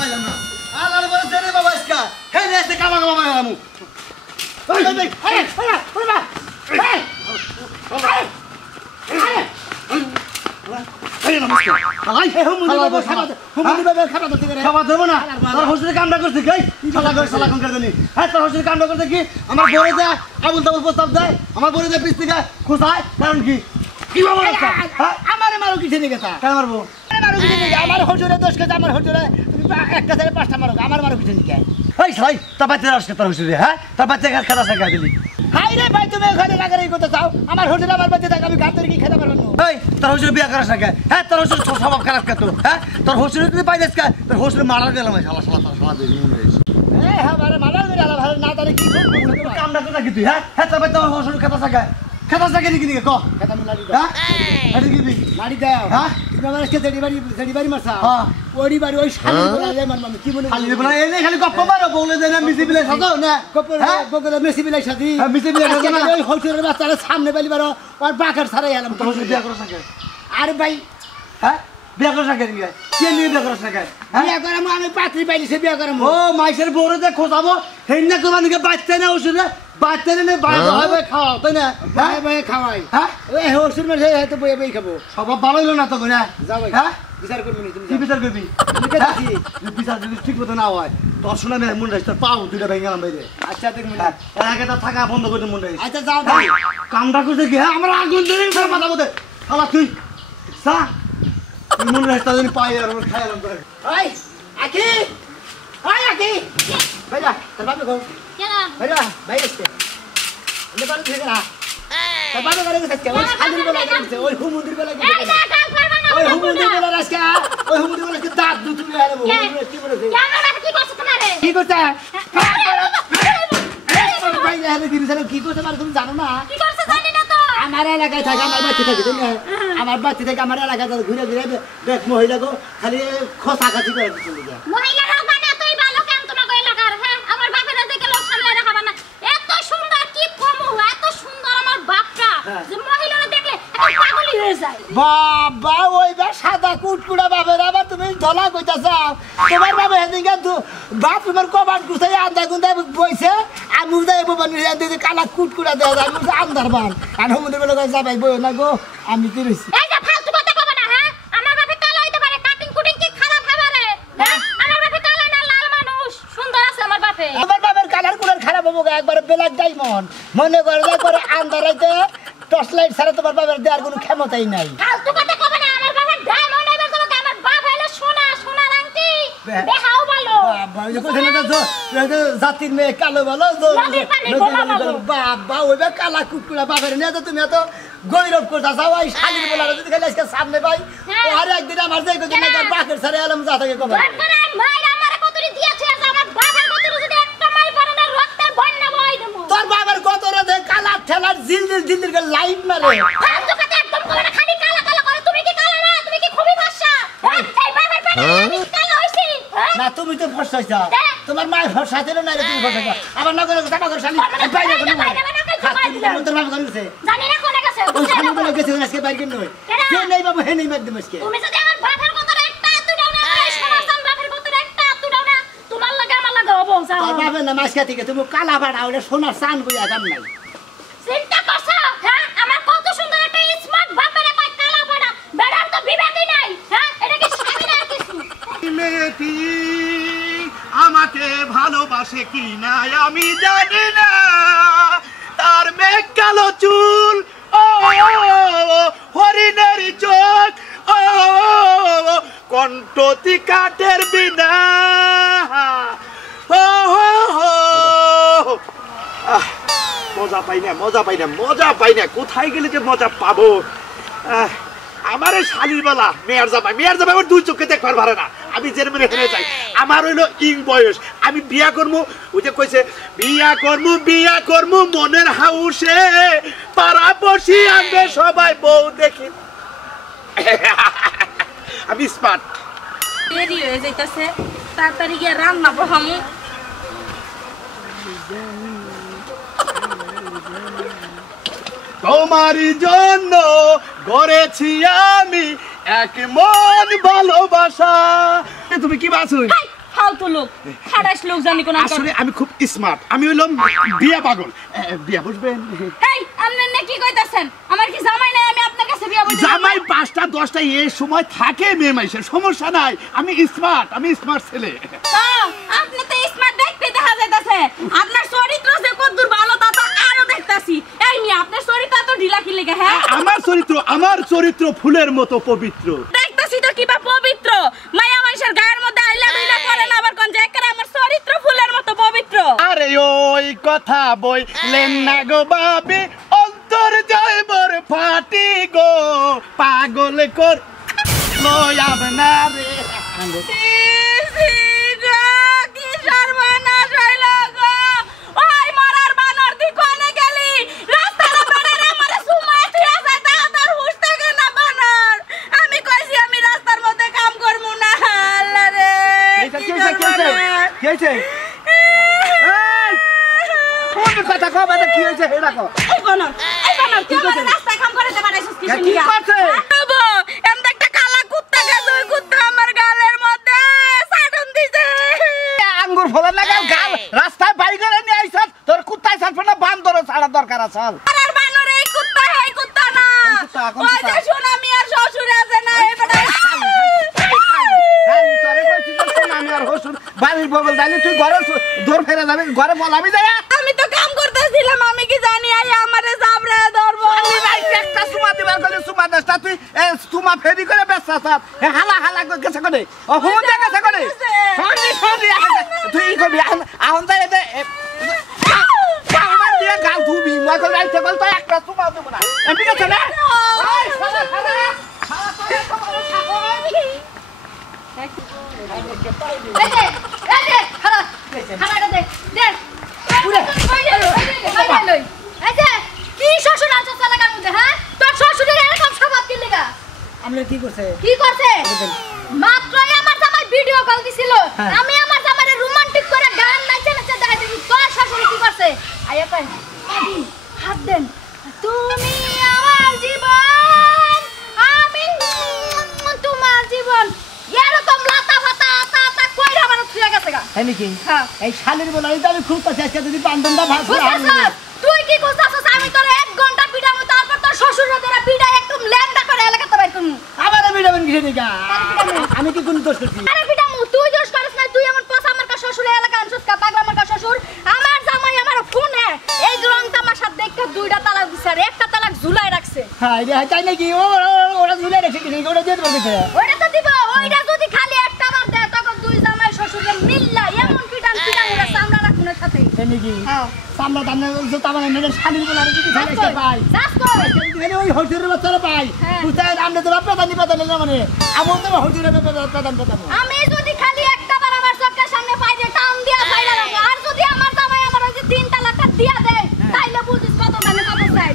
পাইলাম না আলার বলে রে বাবা ইসকা হে রে এসে কামা কামা মারামু এই এই আরে বাবা এই নমস্কার আলাই হে হুমুদি বাবা খাবার দিতে রে খাবার দেব না তোর হোস্টেলে কামটা করছিস কই শালা কোন করে জানি হ্যাঁ তোর হোস্টেলে কামটা করতে কি আমার বড় যা আবুল তাবুল প্রস্তাব দেয় আমার বড় যা পিছ থেকে খোসায় কারণ কি কি বাবা আমারে মারো কি ছেলে গেছা কেন মারবো মারো কি ছেলে আমার হোস্টেলে 10 কেজি আমার হোস্টেলে তুমি একটা ছেলে 5টা মারো আমার মারো কি ছেলে কে এই ভাই তোর বাচ্চা আসছে তোর হোস্টেলে হ্যাঁ তোর বাচ্চা খেলা শেখা দিলি হাই রে ভাই তুমি এখানে লাগাই করতে চাও আমার হোস্টেলে আমার বাচ্চা থাকে আমি ঘাট ধরে কি খেতে পারবো না এই তোর হোস্টেলে বিয়া করাস না কে হ্যাঁ তোর হোস্টেলে স্বভাব খারাপ কে তোর হ্যাঁ তোর হোস্টেলে তুই পাইছিস কে তোর হোস্টেলে মারার গেলাম শালা শালা তোর শালা দিন মনে হইছে এই হ্যাঁ মারা মারার গেলাম ভালো না তারে কি করব কামটা করতে কি তুই হ্যাঁ হ্যাঁ তোর বাচ্চা হোস্টেলে খেতে থাকে খেতা থাকে নাকি নাকি ক খেতা লাড়ি দাও হ্যাঁ এটা কি লাড়ি দাও হ্যাঁ তুমি আমার আজকে জেডি বাড়ি মারছা হ্যাঁ ওড়ি বাড়ি ওই শালি বলা যায় মার মামি কি মনে খালি বলা এই খালি গপ্প মারো বলে দেনা মিসি বিলাই সাথে না গপ্প বলে মিসি বিলাই সাথে হ্যাঁ মিসি বিলাই সাথে না ওই হোস্টেলের বাচ্চারা সামনে বালি বারো আর বাকার ছাড়াই এলাম তো হোস্টেল বিয়া করছ না আরে ভাই হ্যাঁ বিয়া করছ না কে নিয়ে বিয়া করছ না বিয়া করাম আমি পাত্রী পাইলি সে বিয়া করাম ও মাইসের বড় যে খোঁজাবো হেন্না কোমানিকে বাচ্চা না ওষুধে বাচ্চা নিলে ভাই খাওয়াও তাই না ভাই খাওয়াই হ্যাঁ ওই হোস্টেল মধ্যে হয়তো বই বই খাবো স্বভাব ভালো হলো না তো না যাও ভাই হ্যাঁ বিচার করবি তুমি কি বিচার করবি বিচার যদি ঠিক মতো না হয় তোর শোনা মেয়ে মন রাখছে পাও দুইটা ভেঙে গেলাম বাইরে আচ্ছা দেখ মনে এলাকায় তো থাকা বন্ধ করে মন রাখছে আচ্ছা যাও ভাই কামটা করছে কি হ্যাঁ আমরা আগুন ধরে সব মাথা মধ্যে খালা তুই সা মন রাখতে যদি পাই আর খাইলাম তোরে ওই আকি ওই আকি ভাইয়া তোর বাবা কো কেন ভাইয়া ভাই এসে এনে বাড়ি থেকে না তোর বাবা করে গেছে ওই শালির বলা গেছে ওই হুমুদির বলা গেছে এই না কাল করবা না ওই হুমুদির বলা রাস্কা ওই হুমুদির বলা কি দাঁত দুই তুমি আরে কি বলেছে কেন না কি করছ তোমারে কি করছ ভাই আরে দিন সারা কি করছ মানে তুমি জানো না কি করছ জানি না তো আমার এলাকায় থাকে আমার বাচ্চা থাকে তুমি আমার বাচ্চা থেকে আমার এলাকায় ঘুরে ঘুরে দেখ মহিলা গো খালি খোসা খাচি করে চলে যায় মহিলারা মানে তুই ভালো কেন তোমাকে এলাকার হ্যাঁ আমার বাপের দিকে লোক সামনে রাখাবা না এত সুন্দর কি কমু এত সুন্দর আমার বাপটা যে মহিলারা দেখলে একটা পাগলি হয়ে যায় বাবা ওইবা সাদা কুটকুড়া বাপের আবার তুমি ধলা কইতাছ তোমার বাবা হেদিকে বাপ তোমার কবাট গুছাই আন্দা গুন্দা বইছে আর মুদা এবো বানি দিদি কালা কুটকুড়া দেয়া যায় মুদা আন্দার বান আর হুমুদে বলে কই যাবাই বই না গো আমি কি রইছি এই যে ফালতু কথা কইবা না হ্যাঁ আমার বাপে কালা হইতে পারে কাটিং কুটিং কি খারাপ খাবারে হ্যাঁ আমার বাপে কালা না লাল মানুষ সুন্দর আছে আমার বাপে আমার বাপের কালার কুলার খারাপ হবো একবার ব্ল্যাক ডায়মন্ড মনে করে যা করে আন্দারাইতে টর্চ লাইট ছাড়া তোমার বাবার দেওয়ার কোনো ক্ষমতাই নাই ফালতু কথা কইবা না আমার বাবার ডায়মন্ড এবার তোমাকে আমার বাপ হলো সোনা সোনা আংটি দেখাও ভালো বাবা এই কথা না তো জাতির মেয়ে কালো ভালো বাবা ওইবা কালা কুটকুড়া বাপের নিয়ে তো তুমি এত গৌরব করতে যাও ওই শালির বলা যদি খালি আজকে সামনে ভাই আর একদিন আমার যাই কদিন না বাপের ছাড়া এলাম যা থাকে কবে মাইরা আমারে কতরি দিয়েছে আমার বাবার কতরি যদি একটা মাই পড়ে না রক্তের বন্যা বই দেবো তোর বাবার কতরে দে কালা ঠেলার জিলজিল করে লাইট মারে ফালতু কথা একদম করে না খালি কালা কালা করে তুমি কি কালা না তুমি কি খুবই ফর্সা এই বাবার পেটে আমি কালা হইছি না তুমি তো ফর্সা হইছ তোমার মা ফর্সা ছিল না তুমি ফর্সা আবার না করে টাকা করে শালি বাইরে করে তোর বাবা করেছে জানি না কোনে গেছে ওই শালি বলে গেছে আজকে বাইরে কেন নয় যে নেই বাবু হে নেই মার দিম আজকে তুমি যদি আমার বাবার কতরে একটা আতু দাও না সমাসান বাবার কতরে একটা আতু দাও না তোমার লাগে আমার লাগে হবো যাও তোর বাবা না মাসকা থেকে তুমি কালা বাড়া ওরে সোনার চান বইয়া গাম নাই চিন্তা করছো হ্যাঁ আমার কত সুন্দর একটা স্মার্ট বাবারে কই কালা বাড়া বেড়ার তো বিবেকই নাই হ্যাঁ এটা কি স্বামী না কিছু মেয়েটি আমাকে ভালোবাসে কি না আমি জানি না তার মেঘ কালো চুল ও হরিণের চোখ ও কণ্ঠটি কাঠের বিনা মজা পাই না কোথায় গেলে যে মজা পাবো আমার শালির বেলা মেয়ের জামাই ওর দুই চোখে দেখবার পারে না আমি জেরমেনে হেরে যাই আমার হইলো ইং বয়স আমি বিয়া করবো ওই যে কইছে বিয়া করবো মনের হাউসে পাড়া বসি আনবে সবাই বউ দেখি আমি স্মার্ট দেরি হয়ে যাইতাছে তাড়াতাড়ি গিয়ে রান্না বহামু তোমারই জন্য গড়েছি আমি এক মন ভালোবাসা তুমি কি বাসুই ফালতু লোক খাটাস লোক জানি কোন আসলে আমি খুব স্মার্ট, আমি হইলাম বিয়া পাগল। বিয়া বুঝবেন? এই আপনি না কি কইতাছেন? আমার কি জামাই নাই? আমি আপনার কাছে বিয়া বলছি। জামাই 5টা 10টা এই সময় থাকে মেয়ে মাইসের, সমস্যা নাই। আমি স্মার্ট ছেলে। আপনি তো স্মার্ট দেখতে দেখা যাইতাছে। আপনার চরিত্র যে কতদূর ভালো তা তো আরো দেখতাছি। এই নি আপনার চরিত্র তো ঢিলা কি লাগে? হ্যাঁ আমার চরিত্র ফুলের মতো পবিত্র। দেখতাছি তো কিবা পবিত্র। মায়া মাইশের গায়ের মধ্যে আইলা দিলা করে না আবার কোন জায়গায় আমার চরিত্র ফুলের মতো পবিত্র। আরে ওই কথা বইলেন না গো বাবে, অন্তর জয়বর ফাটি গো, পাগল কর লয়াব না রে। কথা কবে কি হয়েছে? আঙ্গুর ফলের লাগা গাল রাস্তায় বাই করে নিয়ে আইছ, তোর কুত্তায় ছাড়বে না বান্দর ছাড়া দরকার আছে। বাড়ির বগল জানি তুই ঘরে দৌড় ফেরে যাবি, ঘরে বলাবি যায়। আমি তো কাম করতেছিলাম, আমি কি জানি আই আমারে জাবরে ধরবো। একটা সুমা দিবার গেলে সুমা দেশটা তুই সুমা ফেরি করে ব্যস্ত হালা হালা গেছে করে হুম গেছে করে তুই ই করবি এখন যাই দিয়ে গাল ধুবি নয়তো রাইতে বল তো একটা সুমা দেবো না, ঠিক আছে না? কি করছে মাত্রই আমার জামাই ভিডিও কল দিছিল, আমি আমার জামাইরে রোমান্টিক করে গান নাচে নাচে দেখাইছি। তোর শাশুড়ি কি করছে? আয়া কই হাত দেন, তুমি আমার জীবন আমি তোমার জীবন, এরকম লাতা ফাতা আতা আতা কইরা আমার ছুঁয়ে গেছে গা। তাই নাকি? হ্যাঁ এই শালির বলাই তো আমি খুব কাছে আজকে যদি বান্ধবটা ভাগ তুই কি করছস? আমি তোর 1 ঘন্টা পিটামু, তারপর তোর শ্বশুর তোরা পিটাই একটু ল্যাংডা করে এলাকাতে বাইর করমু। আবার পিটাবেন কিসে দিকা? আমি কি কোনো দোষ করছি? আরে পিটামু, তুই দোষ করিস না। তুই এমন পাস আমার কা শ্বশুর এলাকা আনছস কা পাগলা আমার কা শ্বশুর। আমার জামাই আমার ফোনে এই রং তামাশা দেখে 2টা তালাক দিছে আর একটা তালাক ঝুলাই রাখছে। হ্যাঁ রে তাই নাকি? ওরা ঝুলাই রাখছে কি? ওটা দিয়ে বলছে ওইটা তো দিব। ওইটা যদি খালি একটা বার দেয় তখন দুই জামাই শ্বশুরকে মিল্লা এমন পিটান পিটান সামলা রাখুনের সাথে। তাই নাকি? হ্যাঁ সামলা দামনে জুতা মানে মেরে শালির বলা যদি খাইছে ভাই যাস কই মানে ওই হোটেলের বাচ্চারা পাই বুঝায় আমরা তো প্রধানই প্রধান না মানে আমন তো হোটেলের প্রধান আমি যদি খালি একটা বার আমার চোখের সামনে পাই যে টান দিয়া ফাইলা রাখবো, আর যদি আমার জামাই আমার ওই যে 3 তালাকটা দিয়া দেয় তাইলে বুঝিস কত দামে কত চাই।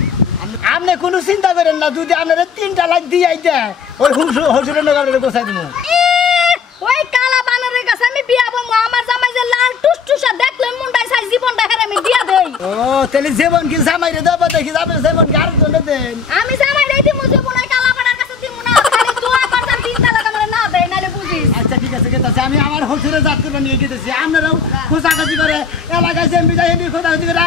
আপনি কোনো চিন্তা করেন না, যদি আপনারা 3 তালাক দিয়াই দেয় ওই হোটেলের নগরের গোছাই দিব। ওই কালা বানরের কাছে আমি বিয়া বলবো, আমার জামাই যে লাল টুসটুসা দেখলে মুন্ডাই চাই জীবনটা হেরে আমি দিয়া দেই। ও তাহলে জীবন কি জামাইরে দেব দেখি যাবে জীবন কার জন্য দেন? আমি জামাই দেই দিমু, জীবন ওই কালা বানরের কাছে দিমু না, খালি দোয়া করতাম 3 তালাক আমার না দেয় নালে বুঝিস। আচ্ছা ঠিক আছে গেতাছি, আমি আমার হোটেলে যাত করে নিয়ে গেতেছি। আপনারাও খোঁজাখুঁজি করে এলাকায় যে বিদায় এমনি খোঁজাখুঁজি করে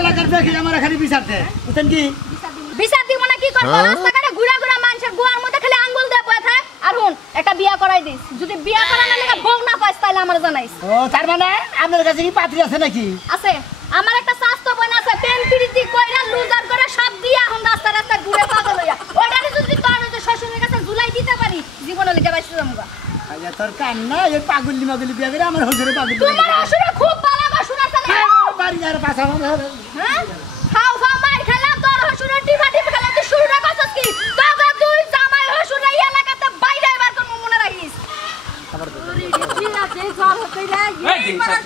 এলাকার দেখি আমার এখানে বিচার দেয় বুঝছেন কি? বিচার দিব না কি করবো? রাস্তাঘাটে ঘুরা ঘুরা মানুষের গোয়ার মধ্যে খালি আঙ্গুল দিয়ে বয়ে থাক। আর হুন একটা বিয়া করাই দিস, যদি বিয়া করানোর লেগে বউ না পাইস তাহলে আমার জানাইস। ও তার মানে আপনার কাছে কি পাত্রী আছে নাকি? আছে, আমার একটা স্বাস্থ্য বোন আছে, প্রেম প্রীতি কইরা লুজার করে সব দিয়া এখন রাস্তা রাস্তা ঘুরে পাগল হইয়া। ওইটারে যদি তোর ওই যে শ্বশুরের কাছে ঝুলাই দিতে পারি জীবনে লিখে বাইসে যামুগা। আচ্ছা তোর কান না এই পাগলি মাগলি বিয়া করে আমার হোটেলে পাগলি। তোমার শ্বশুর খুব ভালো বাসুর আছে না? বাড়ি আর পাছা হ্যাঁ খাও খাও মার খেলাম, তোর শ্বশুরের টিফা টিফা খেলাম, তুই শুরুটা করছস কি? কাকা তুই জামাই শ্বশুর এই এলাকাতে বাইরে এবার কোন মনে রাখিস। ওরে কি আছে জল হতে না এই মারা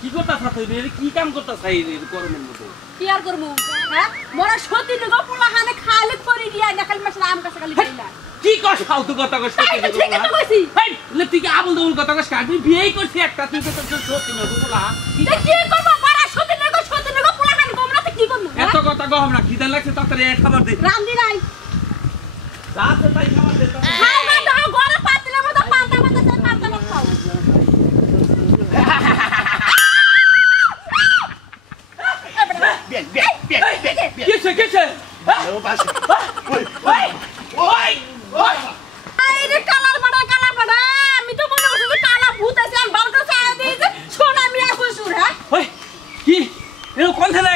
কি করতাছ তুই রে? কি কাম করতাছ এই গরমের মধ্যে? কি আর করব? হ্যাঁ মোরা সত্যি লগো পোলাখানে খালি করি দিয়া না খালি মাসলা আম কাছে খালি খাইলা। কি কস ফালতু কথা কস? তাই তো ঠিক কথা কইছি। হেই তুই কি আবুল দবুল কথা কস? আমি বিয়েই করছি একটা, তুই তো সত্যি না বলা। তে কি করব? পাড়া সত্যি লগো পোলাখানে গোমরাতে কি করব? এত কথা গহম না, খিদা লাগছে তাড়াতাড়ি এক খাবার দে। রান্দি নাই রাতে তাই খাবার দে। খাও না দাও গরম পাতিলের মতো পাতা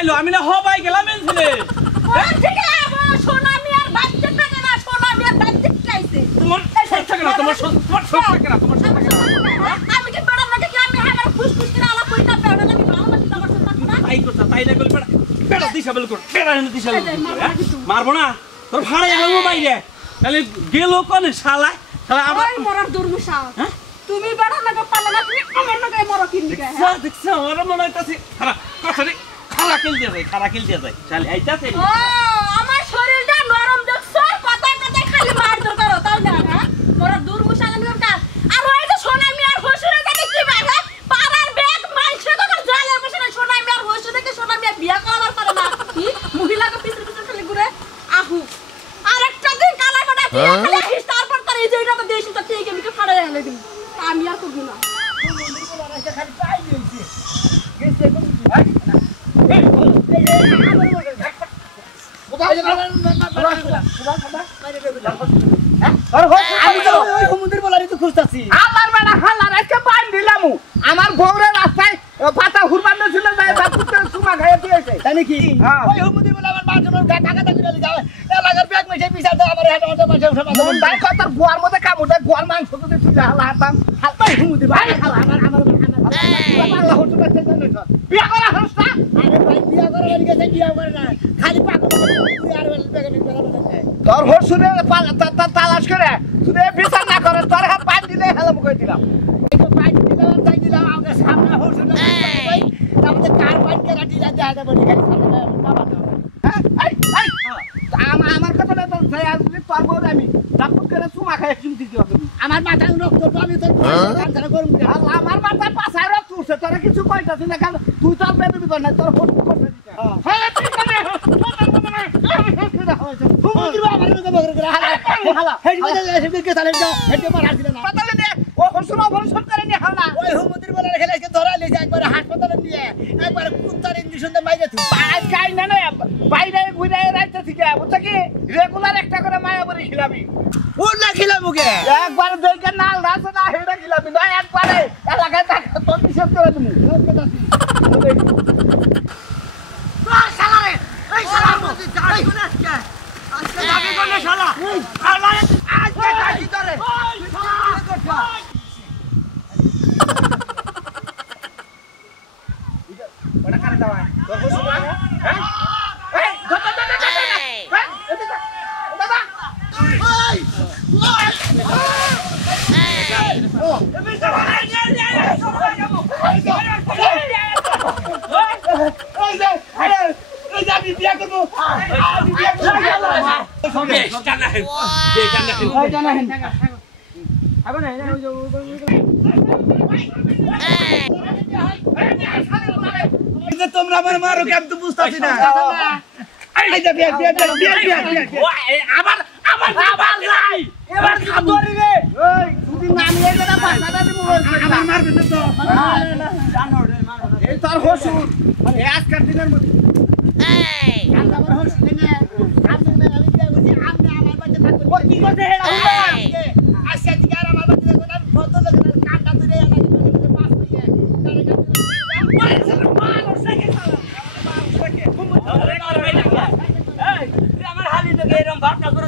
আইলো আমি না হবাই গেলাম এনছিলে ঠিক আছে সোনা মিয়ার বাচ্চা থাকে না সোনা মিয়ার বাচ্চা খাইছে তোমার সব থাকে না তোমার সব থাকে না তোমার সব থাকে না আমি কি বড় লাগে কি আমি আমার ফুসফুস করে আলাপ করি না বেড়া আমি ভালোবাসি তোমার সাথে না তাই করছ তাই না বল বেড়া দিশাবেল কর বেড়া এনে দিশাবেল মারবো না তোর ভাড়া গেল বাইরে তাহলে গেল কোন শালা শালা আবার ওই মরার দুর্মুষা তুমি বেড়া লাগে পালে না তুমি আমার নাকে মরো কিনবি কে দেখছ আমার মনে হইতাছে খারাপ কথা রে খালা কিল দিয়ে যায় শালা আইতাছে ও আমার শরীরটা নরম দেখছ কথা কথা খালি মারধর করো তাই না হ্যাঁ মরার দুর্মুষা লাগবে কার আর ওই যে সোনা মিয়ার হসুরে জানি কি বাবা পাড়ার ব্যাগ মাইছে তো জালের বসে না সোনা মিয়ার হসুরে কে সোনা মিয়া বিয়া করাবার পারে না কি মহিলাকে পিছনে পিছনে খালি ঘুরে আহু আরেকটা দিন কালা কাটা বিয়া খালি হিস তারপর তার এই যে এটা তো দেশি তো ঠিক আমি তো ফাড়া গেল দিন আমি আর করব না আমি তো ওই হুমুন্দির বলারই তো খুঁজতাছি আমার বেটা হালার আজকে পান দিলামু আমার বউরে রাস্তায় পাতা হুরবান ছিল যায় বাপুতে সুমা খাইয়ে দিয়েছে তাই নাকি হ্যাঁ। ওই হুমুন্দির বলা আমার বাথরুমের গা টাকা টাকা করে যাবে এলাকার ব্যাগ মেশে পিছা দাও আবার হাঁটা হাঁটা মাঝে উঠে মাঝে মন দাই কত গোয়ার মধ্যে কামুটা গোয়ার মাংস যদি তুই হালা হাতাম হাতাই হুমুন্দির ভাই আমার আল্লাহ হুজুর কাছে জানো বিয়া করা হস্তা আরে ভাই বিয়া করে বাড়ি গেছে বিয়া করে না খালি পাগল পুরো আর ব্যাগ নিয়ে বেড়া বেড়া তোর হসুরে তালাশ করে তুই বিচার না করে তোর হাত পান দিলে হেলাম কই দিলাম একটু পানি দিলাম তাই দিলাম আমাকে সামনে হসুটা ভাই আমাদের কার পানি কেরা দিলা দেখা বলি খালি সামনে বাবা দাও হ্যাঁ এই এই আমার কথা না তো যাই আসলে তোর বউ আমি ডাক্তার করে সুমা খাইয়ে চিমটি দিও তুমি আমার মাথা রক্ত তো আমি তো কাঁচা করব আল্লাহ আমার মাথায় পাছায় রক্ত উঠছে তোরা কিছু কইতাছিস না কেন তুই তোর বেদবি কর না তোর হসু করতে দিতে হ্যাঁ ঠিক আছে হুমুন্দির বাবা আমার মতো বগর করে হালা হালা হেডি মধ্যে হেডি কে তালে দাও হেডি মার দিলা না পাতালে দে ও হসুর অপারেশন করে নি হালা ওই হুমুন্দির বলা খেলে আজকে ধরা লিয়েছে একবার হাসপাতালে নিয়ে একবার কুত্তার ইঞ্জেকশন দিয়ে মাইরে তুই আজ কাই না না বাইরে ঘুরে রাইতে থেকে বুঝছ কি রেগুলার একটা করে মায়া বলি খিলাবি ওর না খেলা মুখে একবার দেখে নাল রাস না হেডা খিলাবি না একবারে এলাকায় থাক তোর নিষেধ করে তুমি এই শালা মধ্যে যাই কোন আজকে আজকে যাবে কোন শালা শালা আজকে কাটি ধরে ওই শালা ওটা কারে দাও তোর বসু না হ্যাঁ এই দাদা দাদা দাদা হ্যাঁ দাদা দাদা এই যাবি বিয়া করব আমি বিয়া করব তোমরা আমার মারো কেন তো বুঝতাছি না এই যা বিয়া বিয়া বিয়া বিয়া আবার আবার আবার যাই এবার খাদরি রে ওই যদি নামি এগেটা পাছাটা দিমু আমার মারবে না তো এই তার হসুর এই আজকার দিনের মধ্যে আমার হস না আপনি না আমি বিয়া করছি আপনি আমার বাড়িতে থাকবেন ও কি করতে হেডা আজকে থেকে আর আমার বাড়িতে থাকবেন আমি ফটো লাগা কাটা ধরে এলাকা মধ্যে পাস হইয়া আমার হালি তো এরকম ভাবনা করে